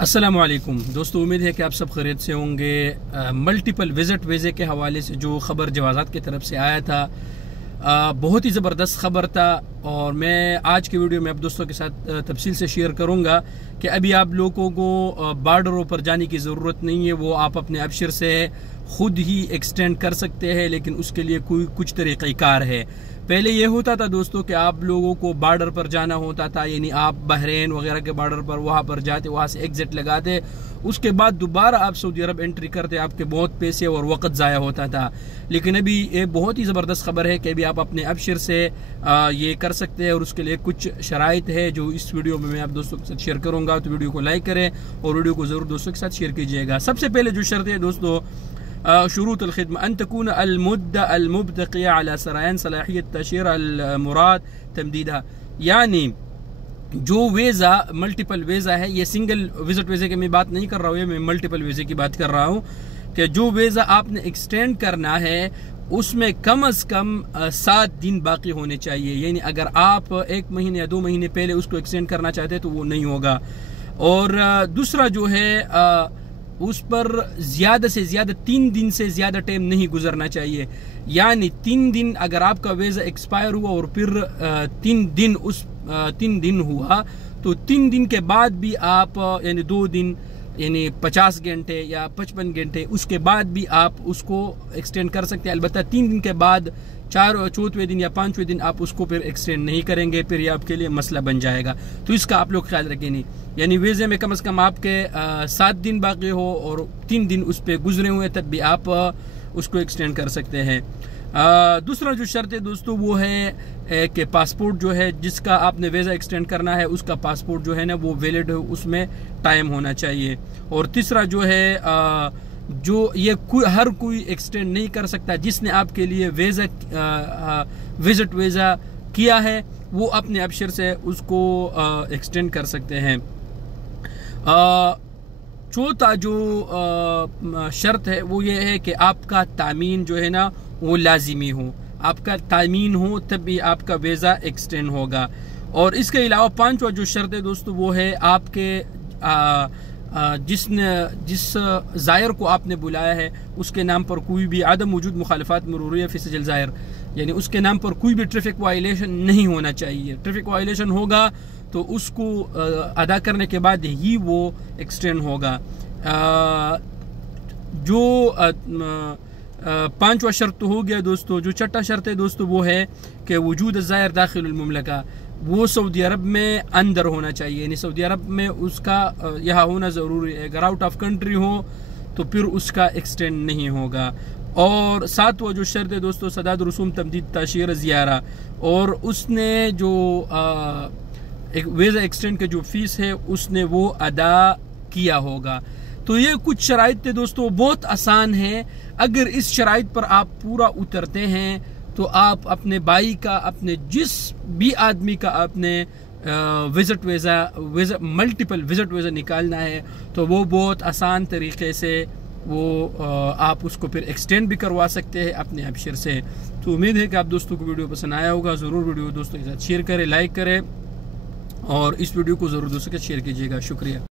अस्सलामुअलैकुम दोस्तों, उम्मीद है कि आप सब खैरियत से होंगे। मल्टीपल विज़िट वीज़े के हवाले से जो ख़बर जवाज़ात की तरफ से आया था, बहुत ही ज़बरदस्त ख़बर था और मैं आज की वीडियो में आप दोस्तों के साथ तफसील से शेयर करूंगा कि अभी आप लोगों को बॉर्डरों पर जाने की ज़रूरत नहीं है। वो आप अपने अबशर से ख़ुद ही एक्सटेंड कर सकते हैं, लेकिन उसके लिए कुछ तरीक़ाकार है। पहले ये होता था दोस्तों कि आप लोगों को बॉर्डर पर जाना होता था, यानी आप बहरीन वगैरह के बॉर्डर पर वहाँ पर जाते, वहाँ से एग्जिट लगाते, उसके बाद दोबारा आप सऊदी अरब एंट्री करते, आपके बहुत पैसे और वक्त ज़ाया होता था। लेकिन अभी ये बहुत ही ज़बरदस्त खबर है कि अभी आप अपने अबशर से ये कर सकते हैं और उसके लिए कुछ शराइत है जो इस वीडियो में मैं आप दोस्तों के साथ शेयर करूँगा। तो वीडियो को लाइक करें और वीडियो को ज़रूर दोस्तों के साथ शेयर कीजिएगा। सबसे पहले जो शर्त है दोस्तों, शुरूत अल-खिदमा अन तकून अल-मुद्दा अल-मुब्तक़िया अला सरयान सलाहियत तशहीर अल-मुराद तमदीदा, यानी जो वीज़ा मल्टीपल वीज़ा है, ये सिंगल विजिट वीज़े की मैं बात नहीं कर रहा हूँ, मैं मल्टीपल वीज़े की बात कर रहा हूँ कि जो वीज़ा आपने एक्सटेंड करना है उसमें कम से कम 7 दिन बाकी होने चाहिए। यानी अगर आप 1 महीने या 2 महीने पहले उसको एक्सटेंड करना चाहते हैं तो वो नहीं होगा। और दूसरा जो है, उस पर ज़्यादा से ज़्यादा 3 दिन से ज़्यादा टाइम नहीं गुजरना चाहिए। यानी 3 दिन अगर आपका वीज़ा एक्सपायर हुआ और फिर 3 दिन हुआ तो 3 दिन के बाद भी आप यानी 2 दिन यानी 50 घंटे या 55 घंटे उसके बाद भी आप उसको एक्सटेंड कर सकते हैं। अलबत्ता 3 दिन के बाद 4वें दिन या 5वें दिन आप उसको फिर एक्सटेंड नहीं करेंगे, फिर ये आपके लिए मसला बन जाएगा। तो इसका आप लोग ख्याल रखें। नहीं यानी वीज़े में कम से कम आपके 7 दिन बाकी हो और 3 दिन उस पर गुजरे हुए तब भी आप उसको एक्सटेंड कर सकते हैं। दूसरा जो शर्त है दोस्तों वो है कि पासपोर्ट जो है जिसका आपने वीज़ा एक्सटेंड करना है उसका पासपोर्ट जो है ना वो वैलिड हो, उसमें टाइम होना चाहिए। और तीसरा जो है, जो ये हर कोई एक्सटेंड नहीं कर सकता, जिसने आपके लिए विजिट वीज़ा किया है वो अपने अबशर से उसको एक्सटेंड कर सकते हैं। चौथा जो शर्त है वो ये है कि आपका तामीन जो है ना वो लाजिमी हो, आपका तामीन हो तब भी आपका वीज़ा एक्सटेंड होगा। और इसके अलावा 5वां जो शर्त है दोस्तों वो है आपके जिस ज़ायर को आपने बुलाया है उसके नाम पर कोई भी आदम मौजूद मुखालफात मरूरिया फी सजल ज़ायर, यानी उसके नाम पर कोई भी ट्रैफिक वायलेशन नहीं होना चाहिए। ट्रैफिक वायलेशन होगा तो उसको अदा करने के बाद ही वो एक्सटेंड होगा। जो 5वां शर्त तो हो गया दोस्तों। जो 6ठा शर्त है दोस्तों वो है कि वजूद ज़ायर दाखिल मुमलका, वो सऊदी अरब में अंदर होना चाहिए, यानी सऊदी अरब में उसका यहाँ होना ज़रूरी है। अगर आउट ऑफ कंट्री हो तो फिर उसका एक्सटेंड नहीं होगा। और 7वां जो शर्त है दोस्तों, सदाद रसूम तमदीद ताशीर ज़ियारा, और उसने जो एक वीज़ा एक्सटेंड के जो फीस है उसने वो अदा किया होगा। तो ये कुछ शराइत थे दोस्तों, बहुत आसान है। अगर इस शराइत पर आप पूरा उतरते हैं तो आप अपने भाई का, अपने जिस भी आदमी का अपने visit visa multiple visit visa निकालना है तो वो बहुत आसान तरीके से वो आप उसको फिर एक्सटेंड भी करवा सकते हैं अपने अबशर से। तो उम्मीद है कि आप दोस्तों को वीडियो पसंद आया होगा। ज़रूर वीडियो दोस्तों के साथ शेयर करें, लाइक करें और इस वीडियो को ज़रूर दोस्तों के साथ शेयर कीजिएगा। शुक्रिया।